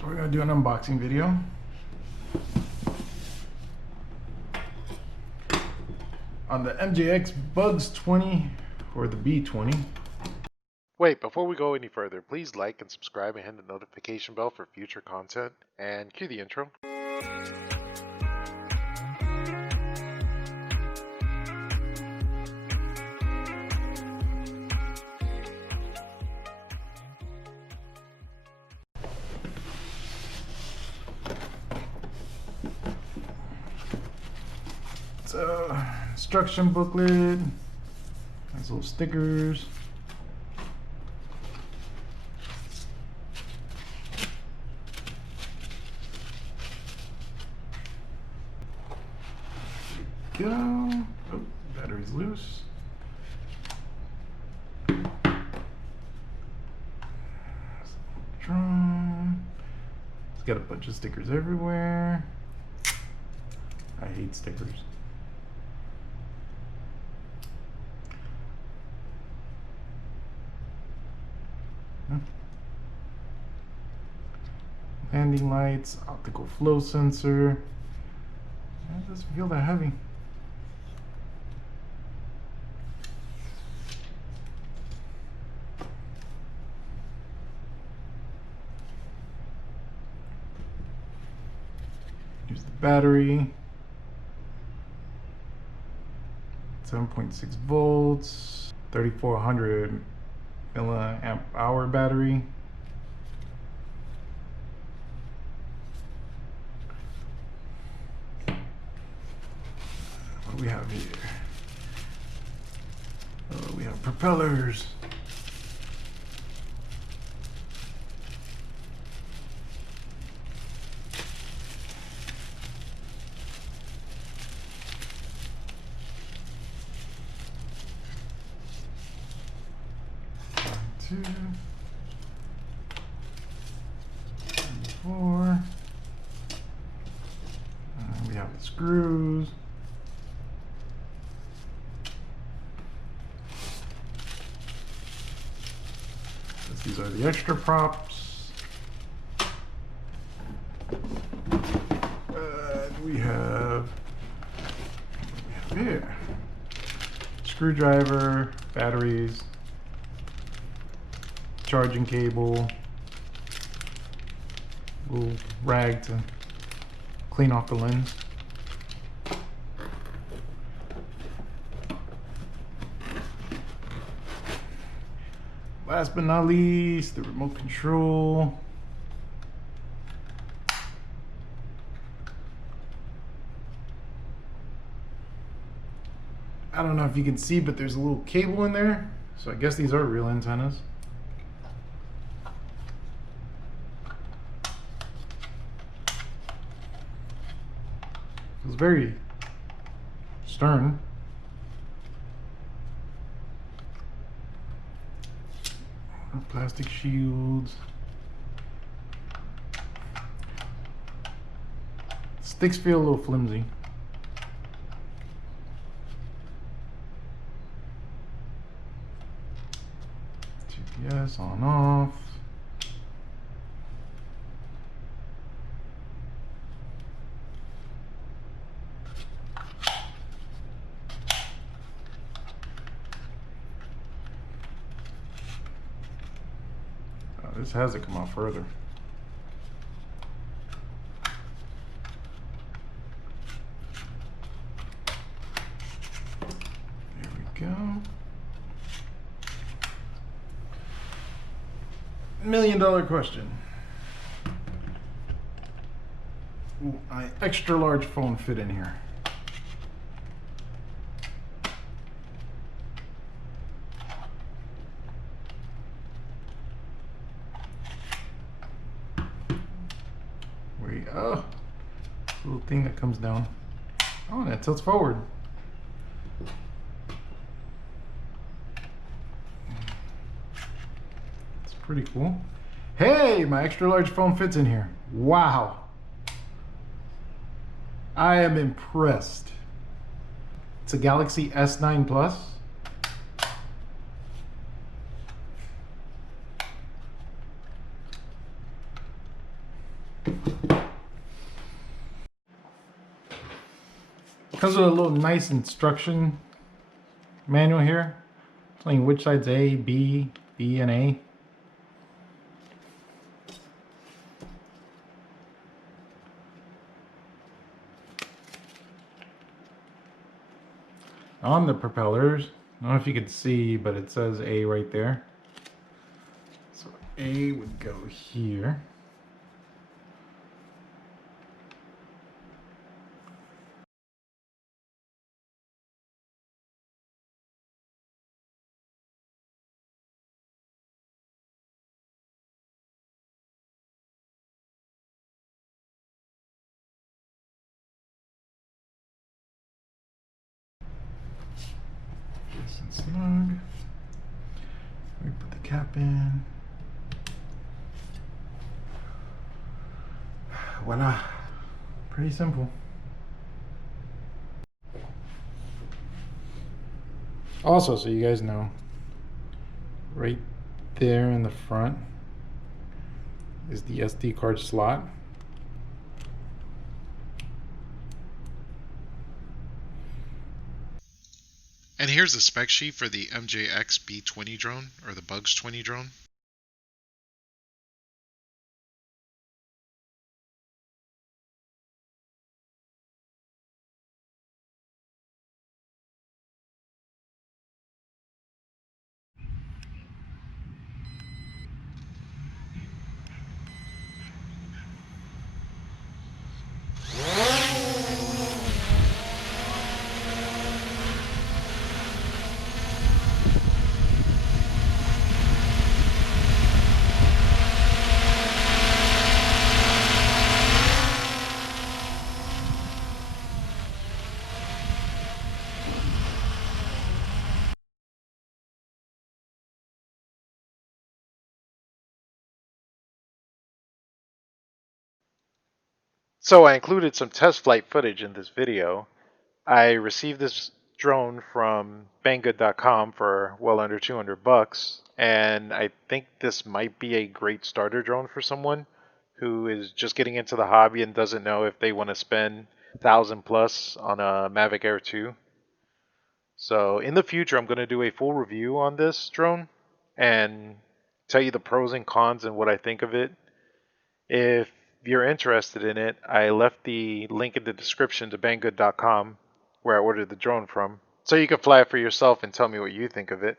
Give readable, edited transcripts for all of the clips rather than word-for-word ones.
So we're going to do an unboxing video. On the MJX B20 or the B20. Wait, before we go any further, please like and subscribe and hit the notification bell for future content, and cue the intro. So, instruction booklet, has little stickers. Go. Oh, battery's loose. Drum. It's got a bunch of stickers everywhere. I hate stickers. Landing lights, optical flow sensor. It doesn't feel that heavy. Here's the battery. 7.6 volts, 3400 milliamp hour battery. What do we have here? Oh, we have propellers. Two, 4. We have the screws. These are the extra props. We have here screwdriver, batteries, charging cable, little rag to clean off the lens. Last but not least, the remote control. I don't know if you can see, but there's a little cable in there. So I guess these are real antennas. Feels very stern. Plastic shields. Sticks feel a little flimsy. GPS on off. This has to come out further. There we go. $1 million question. Will an extra large phone fit in here? Oh, little thing that comes down. Oh, and it tilts forward. It's pretty cool. Hey, my extra large phone fits in here. Wow. I am impressed. It's a Galaxy S9 Plus. Comes with a little nice instruction manual here, telling which side's A, B, and A. On the propellers, I don't know if you could see, but it says A right there. So A would go here. Nice and snug. We put the cap in. Voila. Pretty simple. Also, so you guys know, right there in the front is the SD card slot. And here's the spec sheet for the MJX B20 drone, or the Bugs 20 drone. So I included some test flight footage in this video. I received this drone from banggood.com for well under 200 bucks, and I think this might be a great starter drone for someone who is just getting into the hobby and doesn't know if they want to spend 1,000 plus on a Mavic Air 2. So in the future, I'm going to do a full review on this drone and tell you the pros and cons and what I think of it. If you're interested in it, I left the link in the description to banggood.com where I ordered the drone from, so you can fly it for yourself and tell me what you think of it.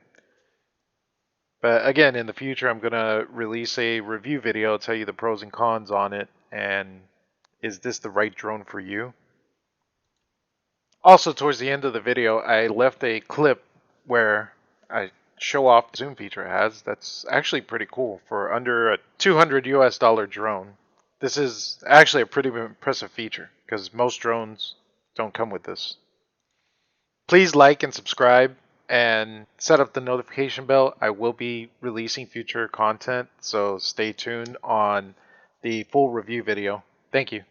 But again, in the future, I'm going to release a review video, tell you the pros and cons on it, and is this the right drone for you? Also, towards the end of the video, I left a clip where I show off the zoom feature it has. That's actually pretty cool for under a $200 US drone. This is actually a pretty impressive feature because most drones don't come with this. Please like and subscribe and set up the notification bell. I will be releasing future content, so stay tuned on the full review video. Thank you.